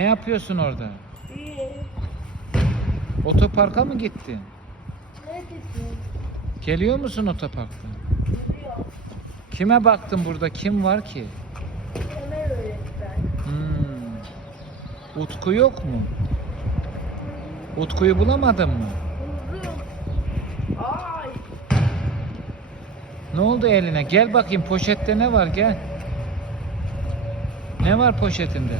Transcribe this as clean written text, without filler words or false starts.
Ne yapıyorsun orada? İyi. Otoparka mı gittin? Ne diyorsun? Geliyor musun otoparkta? Gidiyor. Kime baktın burada? Kim var ki? Temel öğretmen. Utku yok mu? Utku'yu bulamadın mı? Buldum. Ay. Ne oldu eline? Gel bakayım, poşette ne var, gel. Ne var poşetinde?